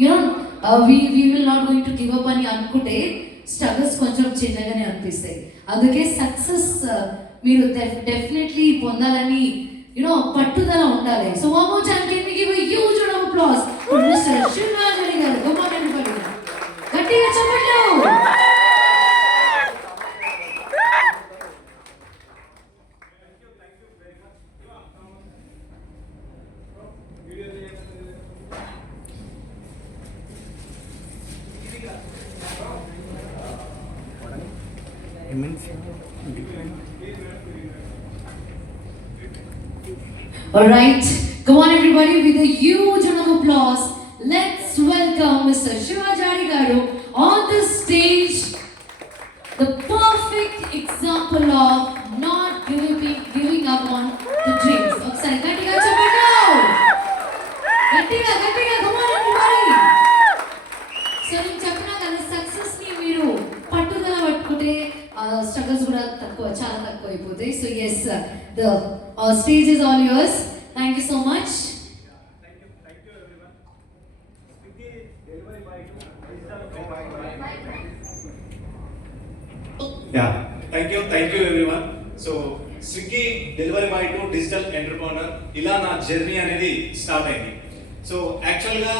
We will not going to give up అని అనుకుంటే struggles కొంచెం చిన్నగానే అనిపిస్తాయి. అందుకే సక్సెస్ మీరు డెఫినెట్లీ పొందాలని పట్టుదల ఉండాలి. So one more time, can we give a huge round of applause for Mr. Shivajani garu? Come on everybody, గట్టిగా చెప్పండి. All right, come on everybody, with a huge round of applause, let's welcome Mr. Shivajani garu on the stage, the perfect example of not giving up on the dreams. Okasari gatiga cheppandi, gatiga come on everybody. So నేను చెప్పినా కదా, success ని మీరు పట్టుదల పట్టుకుంటే struggles కూడా చాలా తక్కువ అయిపోతాయి. So yes, the stage is all yours. Thank you so much. Thank you everyone. Swiggy delivery boy to digital. Yeah, thank you everyone. So Swiggy delivery boy to digital entrepreneur, ఇలా నా journey అనేది start అయింది. So యాక్చువల్గా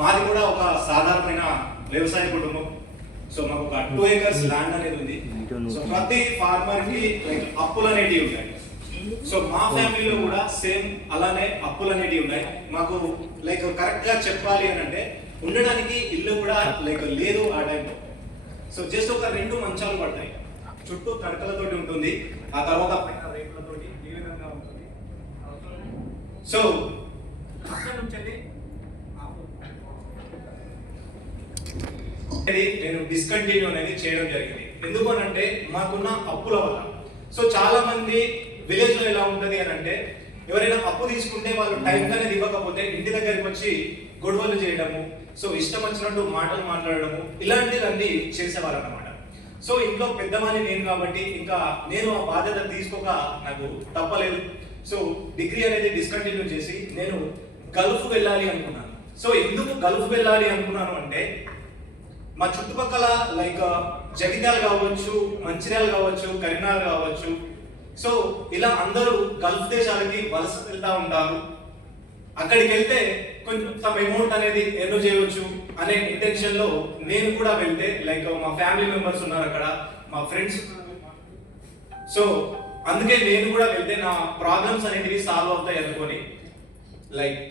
మాది కూడా ఒక సాధారణమైన వ్యవసాయ కుటుంబం. సో మాకు ఒక 2 acres ల్యాండ్ అనేది ఉంది. సో ప్రతి ఫార్మర్కి లైక్ అప్పులు అనేటివి ఉంటాయి. సో మా ఫ్యామిలీలో కూడా సేమ్ అలానే అప్పులు అనేటివి ఉన్నాయి. మాకు లైక్ కరెక్ట్గా చెప్పాలి అని అంటే ఉండడానికి ఇల్లు కూడా లైక్ లేదు ఆ టైంలో. సో జస్ట్ ఒక 2 మంచాలు పడతాయి, చుట్టూ తడకలతోటి ఉంటుంది, ఆ తర్వాత పైన రేకులతోటి ఈ విధంగా ఉంటుంది. సో అక్కడ నుంచి నేను డిస్కంటిన్యూ అనేది చేయడం జరిగింది. ఎందుకు అని అంటే మాకున్న అప్పుల వల్ల. సో చాలా మంది విలేజ్ లో ఎలా ఉంటది అని అంటే, ఎవరైనా అప్పు తీసుకుంటే వాళ్ళు టైం అనేది ఇవ్వకపోతే ఇంటి దగ్గరికి వచ్చి గొడవలు చేయడము, సో ఇష్టం వచ్చినట్టు మాటలు మాట్లాడడము, ఇలాంటివన్నీ చేసేవారు అన్నమాట. సో ఇంట్లో పెద్దవాణ్ణి నేను కాబట్టి ఇంకా నేను ఆ బాధ్యత తీసుకోక నాకు తప్పలేదు. సో డిగ్రీ అనేది డిస్కంటిన్యూ చేసి నేను గల్ఫ్ వెళ్ళాలి అనుకున్నాను. సో ఎందుకు గల్ఫ్ వెళ్ళాలి అనుకున్నాను అంటే, మా చుట్టుపక్కల లైక్ జగిత్యాల కావచ్చు, మంచిర్యాల కావచ్చు, కరీంనగర్ కావచ్చు, సో ఇలా అందరూ గల్ఫ్ దేశాలకి వలస వెళ్తా ఉంటారు. అక్కడికి వెళ్తే కొంచెం సమ్ అమౌంట్ అనేది ఎర్న్ చేయవచ్చు అనే ఇంటెన్షన్ లో నేను కూడా వెళ్తే, లైక్ మా ఫ్యామిలీ మెంబర్స్ ఉన్నారు అక్కడ, మా ఫ్రెండ్స్. సో అందుకే నేను కూడా వెళ్తే నా ప్రాబ్లమ్స్ అనేటివి సాల్వ్ అవుతాయి అనుకొని, లైక్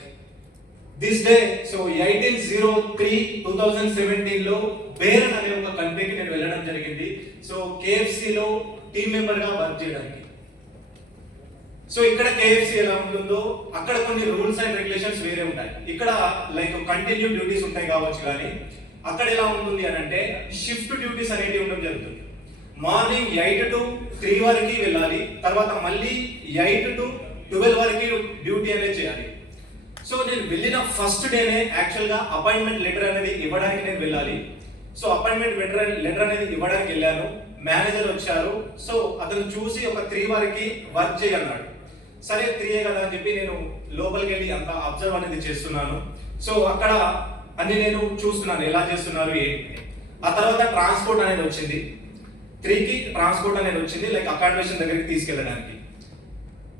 దిస్ డే సో 18/03/2017 లో బేరన్ అనే ఒక కంట్రీకి నేను వెళ్ళడం జరిగింది. సో KFC లో టీమ్ మెంబర్ గా వర్క్ చేయడానికి. సో ఇక్కడ KFC ఎలా ఉంటుందో అక్కడ కొన్ని రూల్స్ అండ్ రెగ్యులేషన్స్ వేరే ఉంటాయి. ఇక్కడ లైక్ కంటిన్యూ డ్యూటీస్ ఉంటాయి కావచ్చు, కానీ అక్కడ ఎలా ఉంటుంది అని అంటే షిఫ్ట్ డ్యూటీస్ అనేవి ఉండడం జరుగుతుంది. మార్నింగ్ 8 to 3 వరకు వెళ్ళాలి, తర్వాత మళ్ళీ 8 to 12 వరకు డ్యూటీ అనేది చేయాలి. సో నేను వెళ్ళిన ఫస్ట్ డేనే యాక్చువల్గా అపాయింట్మెంట్ లెటర్ అనేది ఇవ్వడానికి నేను వెళ్ళాలి. సో అపాయింట్మెంట్ లెటర్ అనేది ఇవ్వడానికి వెళ్ళాను. మేనేజర్ వచ్చారు. సో అతను చూసి ఒక 3 వరకు వర్క్ చేయన్నాడు. సరే 3 కదా అని చెప్పి నేను లోపలికి వెళ్ళి అంత అబ్జర్వ్ అనేది చేస్తున్నాను. సో అక్కడ అన్ని నేను చూస్తున్నాను ఎలా చేస్తున్నారు ఏంటి. ఆ తర్వాత ట్రాన్స్పోర్ట్ అనేది వచ్చింది. 3కి ట్రాన్స్పోర్ట్ అనేది వచ్చింది, లైక్ అకామిడేషన్ దగ్గరికి తీసుకెళ్ళడానికి.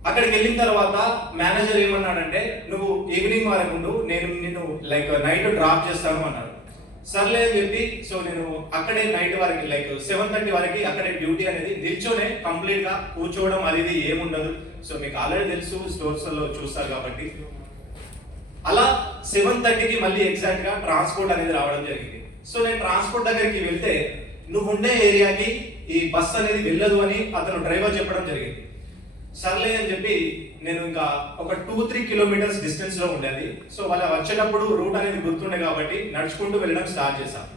అక్కడికి వెళ్ళిన తర్వాత మేనేజర్ ఏమన్నాడంటే, నువ్వు ఈవినింగ్ వరకు ఉండు, నేను నిన్ను లైక్ నైట్ డ్రాప్ చేస్తాను అన్నాడు. సర్లే అని చెప్పి సో నేను అక్కడే నైట్ వరకు లైక్ 7:30 వరకు అక్కడే డ్యూటీ అనేది నిల్చోనే కంప్లీట్ గా కూర్చోవడం అనేది ఏముండదు. సో మీకు ఆల్రెడీ తెలుసు, స్టోర్స్ లో చూస్తారు కాబట్టి. అలా 7:30కి మళ్ళీ ఎగ్జాక్ట్ గా ట్రాన్స్పోర్ట్ అనేది రావడం జరిగింది. సో నేను ట్రాన్స్పోర్ట్ దగ్గరికి వెళ్తే, నువ్వు ఉండే ఏరియాకి ఈ బస్ అనేది వెళ్ళదు అని అతను డ్రైవర్ చెప్పడం జరిగింది. సర్లే అని చెప్పి నేను ఇంకా ఒక 2-3 కిలోమీటర్స్ డిస్టెన్స్ లో ఉండేది. సో వాళ్ళ వచ్చేటప్పుడు రూట్ అనేది గుర్తుండే కాబట్టి నడుచుకుంటూ వెళ్ళడం స్టార్ట్ చేశాను.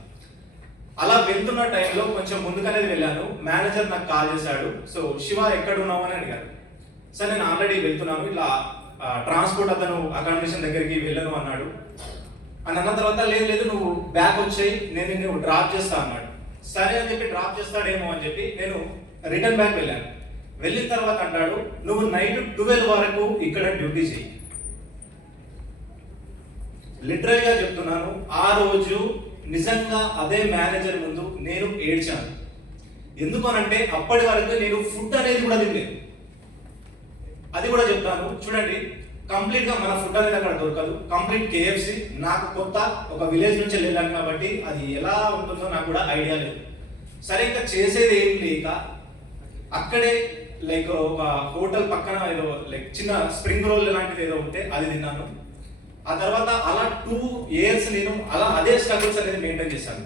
అలా వెళ్తున్న టైంలో కొంచెం ముందుకనేది వెళ్ళాను. మేనేజర్ నాకు కాల్ చేశాడు. సో శివ ఎక్కడ ఉన్నావు అని అడిగారు. సార్ నేను ఆల్రెడీ వెళ్తున్నాను, ఇలా ట్రాన్స్పోర్ట్ అతను అకామిడేషన్ దగ్గరికి వెళ్ళను అన్నాడు. అని అన్న తర్వాత లేదు నువ్వు బ్యాక్ వచ్చేయి, నేను నిన్ను డ్రాప్ చేస్తా అన్నాడు. సరే అని చెప్పి డ్రాప్ చేస్తాడేమో అని చెప్పి నేను రిటర్న్ బ్యాక్ వెళ్ళాను. వెళ్ళిన తర్వాత అంటాడు, నువ్వు నైట్ 12 వరకు ఇక్కడ డ్యూటీ చేయి. లిటరల్ గా చెప్తున్నాను, ఆ రోజు నిజంగా అదే మేనేజర్ ముందు నేను ఏడ్చాను. ఎందుకనంటే అప్పటి వరకు నేను ఫుడ్ అనేది కూడా తినలేదు. అది కూడా చెప్తాను చూడండి, కంప్లీట్ గా మన ఫుడ్ అనేది అక్కడ దొరకదు. కంప్లీట్ కేఎఫ్సి నాకు కొత్త, ఒక విలేజ్ నుంచి వెళ్ళాను కాబట్టి అది ఎలా ఉంటుందో నాకు కూడా ఐడియా లేదు. సరే ఇంకా చేసేది ఏం లేక అక్కడే లైక్ ఒక హోటల్ పక్కన ఏదో లైక్ చిన్న స్ప్రింగ్ రోల్ లాంటిది ఏదో ఉంటే అది తిన్నాను. ఆ తర్వాత అలా 2 years నేను అలా అదే స్ట్రగుల్స్ అనేది మెయింటైన్ చేశాను.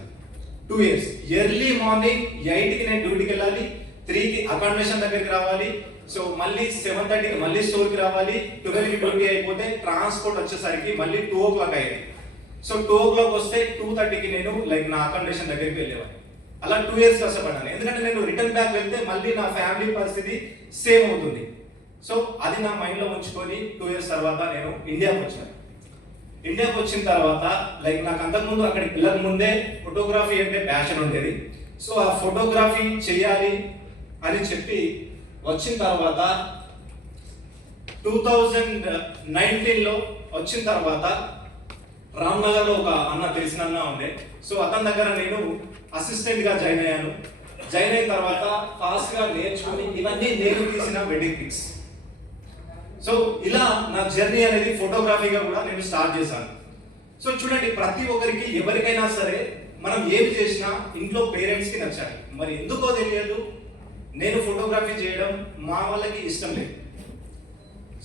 2 years ఎర్లీ మార్నింగ్ 8కి నేను డ్యూటీకి వెళ్ళాలి, 3కి అకామిడేషన్ దగ్గరికి రావాలి, సో మళ్ళీ 7:30కి మళ్ళీ స్టోర్కి రావాలి, 12కి డ్యూటీ అయిపోతే ట్రాన్స్పోర్ట్ వచ్చేసరికి మళ్ళీ 2 o'clock అయ్యేది. సో 2 o'clock వస్తే 2:30కి నేను లైక్ నా అకామిడేషన్ దగ్గరికి వెళ్ళేవాడిని. అలా 2 years కష్టపడ్డాను. ఎందుకంటే నేను రిటర్న్ బ్యాక్ వెళ్తే మళ్ళీ నా ఫ్యామిలీ పరిస్థితి సేమ్ అవుతుంది. సో అది నా మైండ్లో ఉంచుకొని 2 years తర్వాత నేను ఇండియాకి వచ్చాను. ఇండియాకి వచ్చిన తర్వాత లైక్ నాకు అంతకుముందు అక్కడికి వెళ్ళక ముందే ఫోటోగ్రఫీ అంటే ప్యాషన్ ఉండేది. సో ఆ ఫోటోగ్రఫీ చేయాలి అని చెప్పి వచ్చిన తర్వాత 2019లో వచ్చిన తర్వాత రామ్నగర్లో ఒక అన్న తెలిసిన అన్న ఉండే. సో అతని దగ్గర నేను అసిస్టెంట్గా జాయిన్ అయ్యాను. జాయిన్ అయిన తర్వాత ఫాస్ట్గా నేర్చుకుని ఇవన్నీ నేను తీసిన వెడ్డింగ్ పిక్స్. సో ఇలా నా జర్నీ అనేది ఫోటోగ్రఫీగా కూడా నేను స్టార్ట్ చేశాను. సో చూడండి, ప్రతి ఒక్కరికి ఎవరికైనా సరే మనం ఏమి చేసినా ఇంట్లో పేరెంట్స్కి నచ్చాలి. మరి ఎందుకో తెలియదు, నేను ఫోటోగ్రఫీ చేయడం మా వాళ్ళకి ఇష్టం లేదు.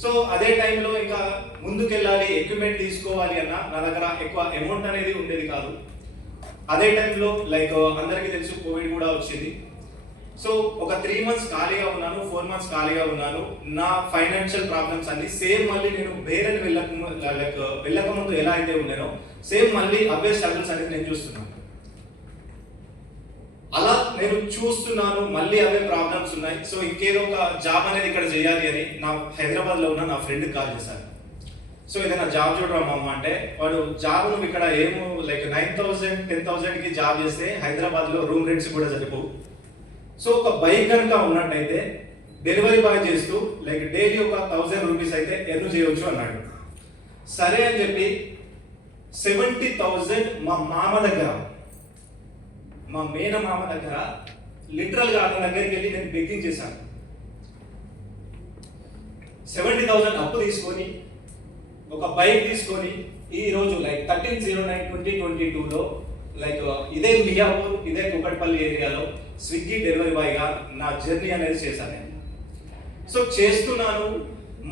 సో అదే టైంలో ఇంకా ముందుకెళ్ళాలి, ఎక్విప్మెంట్ తీసుకోవాలి అన్న నా దగ్గర ఎక్కువ అమౌంట్ అనేది ఉండేది కాదు. అదే టైంలో లైక్ అందరికీ తెలుసు కోవిడ్ కూడా వచ్చింది. సో ఒక 3 months ఖాళీగా ఉన్నాను, 4 months ఖాళీగా ఉన్నాను. నా ఫైనాన్షియల్ ప్రాబ్లమ్స్ అన్ని సేమ్ మళ్ళీ నేను వేరే వెళ్ళక ముందు ఎలా అయితే ఉన్నానో సేమ్ మళ్ళీ అవే స్ట్రగుల్స్ అనేది నేను చూస్తున్నాను. అలా నేను చూస్తున్నాను, మళ్ళీ అవే ప్రాబ్లమ్స్ ఉన్నాయి. సో ఇంకేదో ఒక జాబ్ అనేది ఇక్కడ చేయాలి అని నా హైదరాబాద్లో ఉన్న నా ఫ్రెండ్కి కాల్ చేశాను. సో ఏదైనా జాబ్ చూడరా మామ అంటే, వాడు జాబ్ నువ్వు ఇక్కడ ఏమో లైక్ 9,000 10,000కి జాబ్ చేస్తే హైదరాబాద్లో రూమ్ రెంట్స్ కూడా సరిపోవు. సో ఒక బైక్ కనుక ఉన్నట్టయితే డెలివరీ బాయ్ చేస్తూ లైక్ డైలీ ఒక 1,000 రూపీస్ అయితే ఎర్న్ చేయవచ్చు అన్నాడు. సరే అని చెప్పి 70,000 మా మామ దగ్గర, మా మేన మామ దగ్గర లిటరల్గా అతని దగ్గరికి వెళ్ళి నేను బెగ్గింగ్ చేశాను. 70,000 అప్పు తీసుకొని ఒక బైక్ తీసుకొని ఈ రోజు లైక్ 13/09/2022లో లైక్ ఇదే మియాపూర్, ఇదే కుకట్పల్లి ఏరియాలో స్విగ్గీ డెలివరీ బాయ్గా నా జర్నీ అనేది చేశాను నేను. సో చేస్తున్నాను,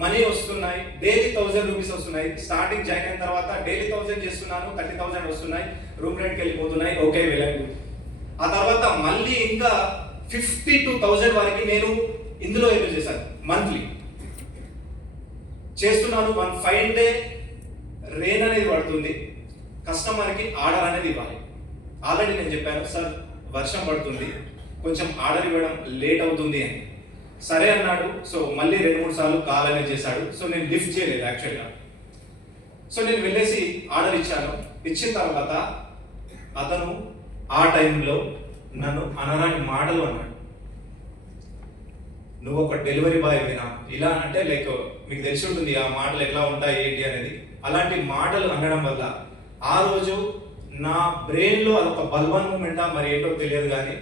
మనీ వస్తున్నాయి, డైలీ 1,000 రూపీస్ వస్తున్నాయి. స్టార్టింగ్ జాయిన్ అయిన తర్వాత డైలీ 1,000 చేస్తున్నాను, 30,000 వస్తున్నాయి, రూమ్ రెంట్కి వెళ్ళిపోతున్నాయి, ఓకే వెళ్ళండి. ఆ తర్వాత మళ్ళీ ఇంకా 52,000 వరకు నేను ఇందులో ఏదో చేశాను. మంత్లీ చేస్తున్నాను. 1 fine day రెయిన్ అనేది పడుతుంది, కస్టమర్కి ఆర్డర్ అనేది ఇవ్వాలి. ఆల్రెడీ నేను చెప్పాను, సార్ వర్షం పడుతుంది, కొంచెం ఆర్డర్ ఇవ్వడం లేట్ అవుతుంది అని. సరే అన్నాడు. సో మళ్ళీ 2-3 సార్లు కాల్ అనేది చేశాడు. సో నేను లిఫ్ట్ చేయలేదు యాక్చువల్గా. సో నేను వెళ్ళేసి ఆర్డర్ ఇచ్చాను. ఇచ్చిన తర్వాత అతను ఆ టైంలో నన్ను అనరాని మాటలు అన్నాడు. నువ్వు ఒక డెలివరీ బాయ్ వినా ఇలా అంటే లైక్ మీకు తెలిసి ఉంటుంది ఆ మాటలు ఎట్లా ఉంటాయి ఏంటి అనేది. అలాంటి మాటలు అనడం వల్ల ఆ రోజు నా బ్రెయిన్లో అదొక బల్బన్ మూమెంటా మరి ఏంటో తెలియదు, కానీ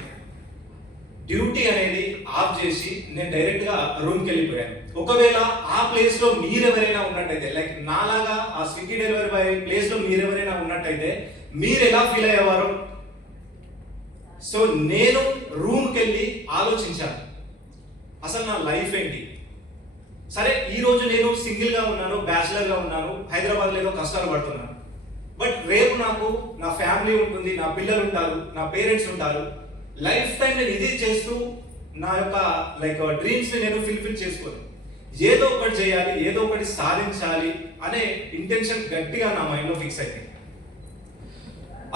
డ్యూటీ అనేది ఆఫ్ చేసి నేను డైరెక్ట్గా రూమ్కి వెళ్ళిపోయాను. ఒకవేళ ఆ ప్లేస్లో మీరెవరైనా ఉన్నట్టయితే లైక్ నాలాగా ఆ స్విగ్గీ డెలివరీ బాయ్ ప్లేస్లో మీరెవరైనా ఉన్నట్టయితే మీరు ఎలా ఫీల్ అయ్యేవారు? సో నేను రూమ్కి వెళ్ళి ఆలోచించాను, అసలు నా లైఫ్ ఏంటి? సరే ఈ రోజు నేను సింగిల్గా ఉన్నాను, బ్యాచిలర్గా ఉన్నాను, హైదరాబాద్లో ఏదో కష్టాలు పడుతున్నాను. బట్ రేపు నాకు నా ఫ్యామిలీ ఉంటుంది, నా పిల్లలు ఉంటారు, నా పేరెంట్స్ ఉంటారు. లైఫ్ టైం నేను ఇది చేస్తూ నా యొక్క లైక్ డ్రీమ్స్ని నేను ఫుల్ఫిల్ చేసుకోను. ఏదో ఒకటి చేయాలి, ఏదో ఒకటి సాధించాలి అనే ఇంటెన్షన్ గట్టిగా నా మైండ్లో ఫిక్స్ అయిపోయింది.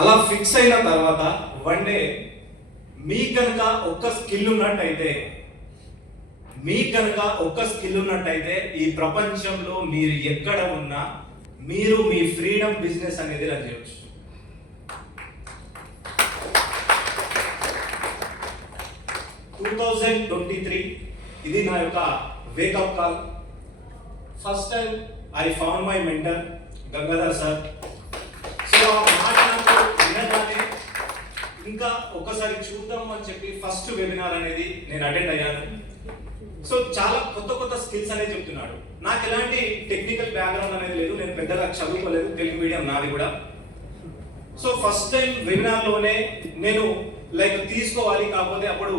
అలా ఫిక్స్ అయిన తర్వాత వన్ డే మీకు కనుక ఒక్క స్కిల్ ఉన్నట్టయితే, ఈ ప్రపంచంలో మీరు ఎక్కడ ఉన్నా మీరు మీ ఫ్రీడమ్ బిజినెస్ అనేది రన్ చేయవచ్చు. (2023) ఇది నా యొక్క wake up call. First time I found my mentor Gangadhar sir. ఇంకా ఒకసారి చూద్దాం అని చెప్పి ఫస్ట్ వెబినార్ అనేది నేను అటెండ్ అయ్యాను. సో చాలా కొత్త కొత్త స్కిల్స్ అనేది చెప్తున్నాడు. నాకు ఎలాంటి టెక్నికల్ బ్యాక్గ్రౌండ్ అనేది లేదు, నేను పెద్దగా చదువుకోలేదు, తెలుగు మీడియం నాది కూడా. సో ఫస్ట్ టైం వెబినార్లోనే నేను లైక్ తీసుకోవాలి, కాకపోతే అప్పుడు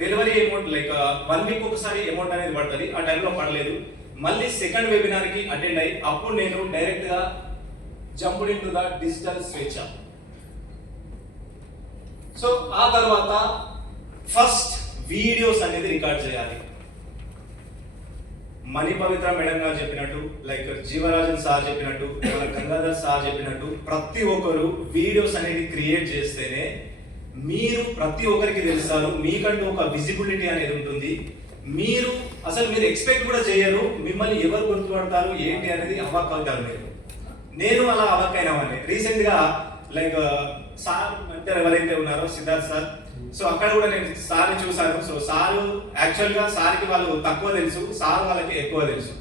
డెలివరీ అమౌంట్ లైక్ 1 వీక్ ఒకసారి అమౌంట్ అనేది పడుతుంది, ఆ టైంలో పడలేదు. మళ్ళీ సెకండ్ వెబినార్కి అటెండ్ అయ్యి అప్పుడు నేను డైరెక్ట్గా jumped in to the digital స్వేచ్ఛ. సో ఆ తర్వాత ఫస్ట్ వీడియోస్ అనేది రికార్డ్ చేయాలి. మణి పవిత్ర మేడం గారు చెప్పినట్టు, లైక్ జీవరాజన్ సార్ చెప్పినట్టు, మన గంగాధర్ సార్ చెప్పినట్టు ప్రతి ఒక్కరు వీడియోస్ అనేది క్రియేట్ చేస్తేనే మీరు ప్రతి ఒక్కరికి తెలుస్తారు, మీకంటూ ఒక విజిబిలిటీ అనేది ఉంటుంది. మీరు ఎక్స్పెక్ట్ కూడా చేయరు, మిమ్మల్ని ఎవరు గుర్తుపడతారు ఏంటి అనేది అవాక్ అవుతారు మీరు. నేను అలా అవాక్ అయినామని రీసెంట్ గా లైక్ సార్ అంటే ఎవరైతే ఉన్నారో సిద్ధార్థ్ సార్, సో అక్కడ కూడా నేను సార్ని చూసాను. సో సారు యాక్చువల్ గా సార్కి వాళ్ళు తక్కువ తెలుసు, సార్ వాళ్ళకి ఎక్కువ తెలుసు.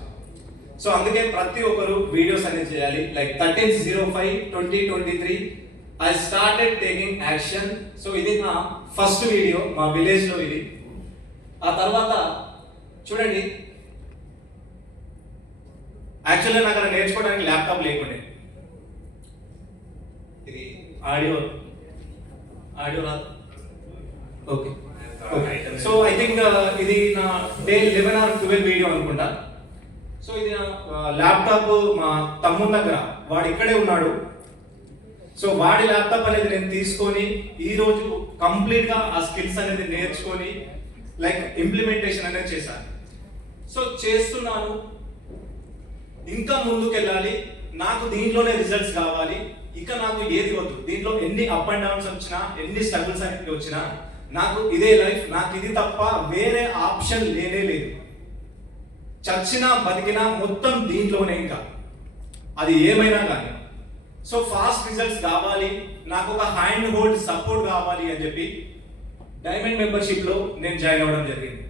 సో అందుకే ప్రతి ఒక్కరు వీడియోస్ అనేది చేయాలి. Like 13/05/2023 I started taking action. So ఇది నా ఫస్ట్ వీడియో మా విలేజ్ లో ఇది. ఆ తర్వాత చూడండి, యాక్చువల్గా నాకు అక్కడ నేర్చుకోవడానికి ల్యాప్టాప్ లేకుండే. ఇది ఆడియో రాదు, ఓకే. సో ఐ థింక్ ఇది నా డే 11 or 12 వీడియో అనుకుంటా. సో ఇది నా ల్యాప్టాప్ మా తమ్ముని దగ్గర, వాడు ఇక్కడే ఉన్నాడు. సో వాడి ల్యాప్టాప్ అనేది నేను తీసుకొని ఈరోజు కంప్లీట్ గా ఆ స్కిల్స్ అనేది నేర్చుకొని లైక్ ఇంప్లిమెంటేషన్ అనేది చేశాను. సో చేస్తున్నాను, ఇంకా ముందుకెళ్ళాలి, నాకు దీంట్లోనే రిజల్ట్స్ కావాలి. ఇక నాకు ఏది వద్దు, దీంట్లో ఎన్ని అప్ అండ్ డౌన్స్ వచ్చినా, ఎన్ని స్ట్రగుల్స్ అనేవి వచ్చినా నాకు ఇదే లైఫ్, నాకు ఇది తప్ప వేరే ఆప్షన్ లేనే లేదు. చచ్చినా బతికినా మొత్తం దీంట్లోనే, ఇంకా అది ఏమైనా కానీ. సో ఫాస్ట్ రిజల్ట్స్ కావాలి, నాకు ఒక హ్యాండ్ హోల్డ్ సపోర్ట్ కావాలి అని చెప్పి డైమండ్ మెంబర్షిప్ లో నేను జాయిన్ అవ్వడం జరిగింది.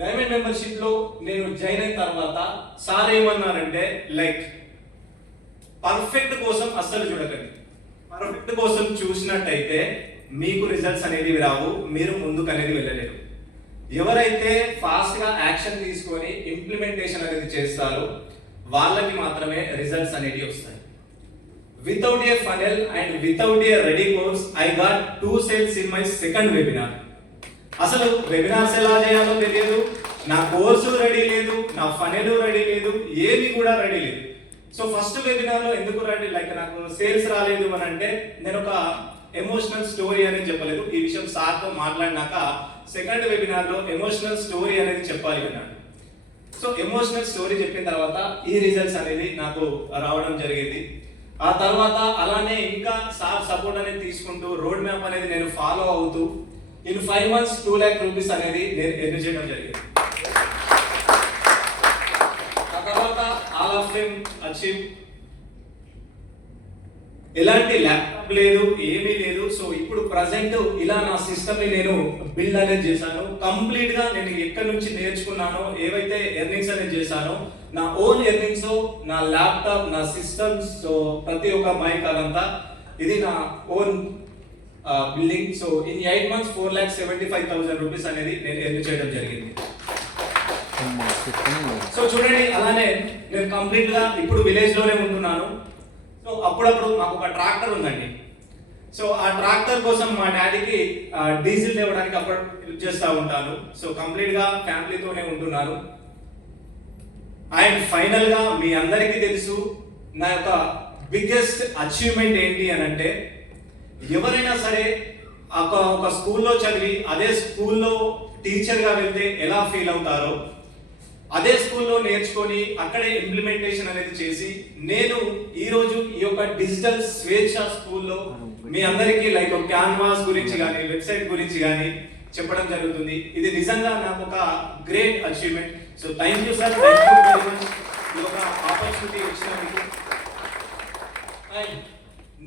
డైమండ్ మెంబర్షిప్ లో నేను జాయిన్ అయిన తర్వాత సార్ ఏమన్నారంటే లైక్ పర్ఫెక్ట్ కోసం అస్సలు చూడకండి, పర్ఫెక్ట్ కోసం చూసినట్టయితే మీకు రిజల్ట్స్ అనేవి రావు, మీరు ముందుకు అనేది వెళ్ళలేరు. ఎవరైతే ఫాస్ట్ గా యాక్షన్ తీసుకొని ఇంప్లిమెంటేషన్ అనేది చేస్తారో వాళ్ళకి మాత్రమే రిజల్ట్స్ అనేవి వస్తాయి. Without a funnel and without a ready course I got 2 sales in my second webinar. అసలు వెబినార్స్ ఎలా చేయాలో తెలియదు, నా కోర్సు రెడీ లేదు, నా ఫనెల్ రెడీ లేదు, ఏది కూడా రెడీ లేదు. సో ఫస్ట్ వెబినార్ లో ఎందుకు రెడీ లైక్ నాకు సేల్స్ రాలేదు అని అంటే నేను ఒక ఎమోషనల్ స్టోరీ అనేది చెప్పలేదు. ఈ విషయం సార్తో మాట్లాడినాక సెకండ్ వెబినార్ లో ఎమోషనల్ స్టోరీ అనేది చెప్పాలి అన్నాడు. సో ఎమోషనల్ స్టోరీ చెప్పిన తర్వాత ఈ రిజల్ట్స్ అనేది నాకు రావడం జరిగింది. ఆ తర్వాత అలానే ఇంకా సార్ సపోర్ట్ అనేది తీసుకుంటూ రోడ్ మ్యాప్ అనేది నేను ఫాలో అవుతూ ఇన్ 5 months 2 lakh rupees అనేది నేను ఎర్న్ చేయడం జరిగింది. ఆ తర్వాత ఆల్ ఆఫ్ దెమ్ అచీవ్. ఎలాంటి ల్యాప్టాప్ లేదు, ఏమీ లేదు. సో ఇప్పుడు ప్రజెంట్ ఇలా నా సిస్టమ్ ని నేను బిల్డ్ అనేది చేశాను. కంప్లీట్ గా నేను ఎక్కడి నుంచి నేర్చుకున్నానో, ఏవైతే ఎర్నింగ్స్ అనేది చేశానో, నా ఓన్ ఎర్నింగ్స్, నా ల్యాప్టాప్, నా సిస్టమ్స్, సో ప్రతి ఒక్క మైక్ అదంతా ఇది నా own building. So in 8 months 4,75,000 rupees అనేది నేను ఎర్న్ చేయడం జరిగింది. సో చూడండి, అలానే నేను కంప్లీట్ గా ఇప్పుడు విలేజ్ లోనే ఉంటున్నాను. సో అప్పుడప్పుడు మాకు ఒక ట్రాక్టర్ ఉందండి. సో ఆ ట్రాక్టర్ కోసం మా డాడీకి డీజిల్ తేవడానికి అప్పుడు హెల్ప్ చేస్తూ ఉంటాను. సో కంప్లీట్ గా ఫ్యామిలీతోనే ఉంటున్నాను. అండ్ ఫైనల్ గా మీ అందరికీ తెలుసు నా యొక్క బిగ్గెస్ట్ అచీవ్మెంట్ ఏంటి అని అంటే, ఎవరైనా సరే ఒక స్కూల్లో చదివి అదే స్కూల్లో టీచర్గా వెళ్తే ఎలా ఫీల్ అవుతారో, అదే స్కూల్లో నేర్చుకొని అక్కడే ఇంప్లిమెంటేషన్ అనేది చేసి నేను ఈరోజు ఈ యొక్క డిజిటల్ స్వేచ్ఛ స్కూల్లో మీ అందరికీ లైక్ క్యాన్వాస్ గురించి కానీ వెబ్సైట్ గురించి కానీ చెప్పడం జరుగుతుంది. ఇది నిజంగా నాకు ఒక great achievement. So thank you sir, thank you very much ఈ ఒక ఆపర్చునిటీ ఇచ్చినందుకు. అండ్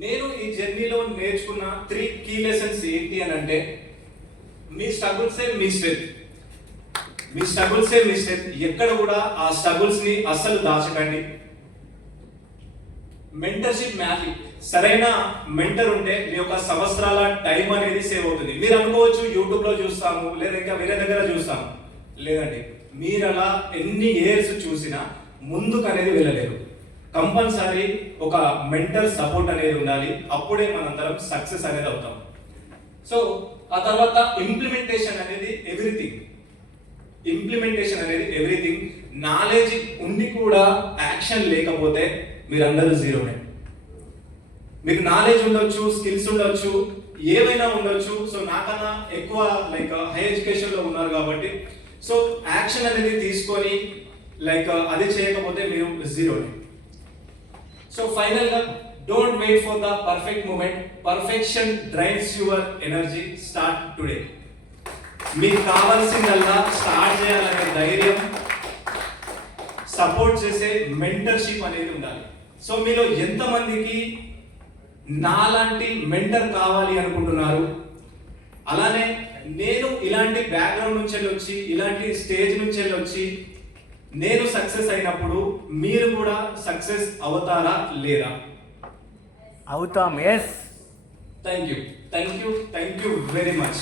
నేను ఈ జర్నీలో నేర్చుకున్న 3 కీ లెసన్స్ ఏంటి అని అంటే, మీ స్ట్రగుల్సే మీ స్ట్రెంత్, మీ స్ట్రగుల్సే మీ స్ట్రెంత్. ఎక్కడ కూడా ఆ స్ట్రగుల్స్ ని అస్సలు దాచకండి. Mentorship magic. సరైన మెంటర్ ఉంటే మీ యొక్క సంవత్సరాల టైం అనేది సేవ్ అవుతుంది. మీరు అనుకోవచ్చు యూట్యూబ్ లో చూస్తాము లేదా ఇంకా వేరే దగ్గర చూస్తాము, లేదండి. మీరు అలా ఎన్ని ఇయర్స్ చూసినా ముందుకు అనేది వెళ్ళలేరు. కంపల్సరీ ఒక మెంటర్ సపోర్ట్ అనేది ఉండాలి, అప్పుడే మనందరం సక్సెస్ అనేది అవుతాం. సో ఆ తర్వాత ఇంప్లిమెంటేషన్ అనేది ఎవ్రీథింగ్. ఇంప్లిమెంటేషన్ అనేది ఎవ్రీథింగ్. నాలెడ్జ్ ఉండి కూడా యాక్షన్ లేకపోతే మీరందరూ జీరోనే. మీకు నాలెడ్జ్ ఉండొచ్చు, స్కిల్స్ ఉండొచ్చు, ఏవైనా ఉండొచ్చు. సో నాకన్నా ఎక్కువ లైక్ హై ఎడ్యుకేషన్ లో ఉన్నారు కాబట్టి సో యాక్షన్ అనేది తీసుకొని లైక్ అది చేయకపోతే మీరు జీరోనే. సో ఫైనల్ గా don't wait for the perfect moment, perfection drains your energy, start today. మీకు కావాల్సిందల్లా స్టార్ట్ చేయాలనే ధైర్యం, సపోర్ట్ చేసే మెంటర్షిప్ అనేది ఉండాలి. సో మీలో ఎంతమందికి నాలాంటి మెంటర్ కావాలి అనుకుంటున్నారు? అలానే నేను ఇలాంటి బ్యాక్గ్రౌండ్ నుంచి వచ్చి ఇలాంటి స్టేజ్ నుంచి వచ్చి నేను సక్సెస్ అయినప్పుడు మీరు కూడా సక్సెస్ అవుతారా లేదా? అవుతాం. Yes. Thank you very much.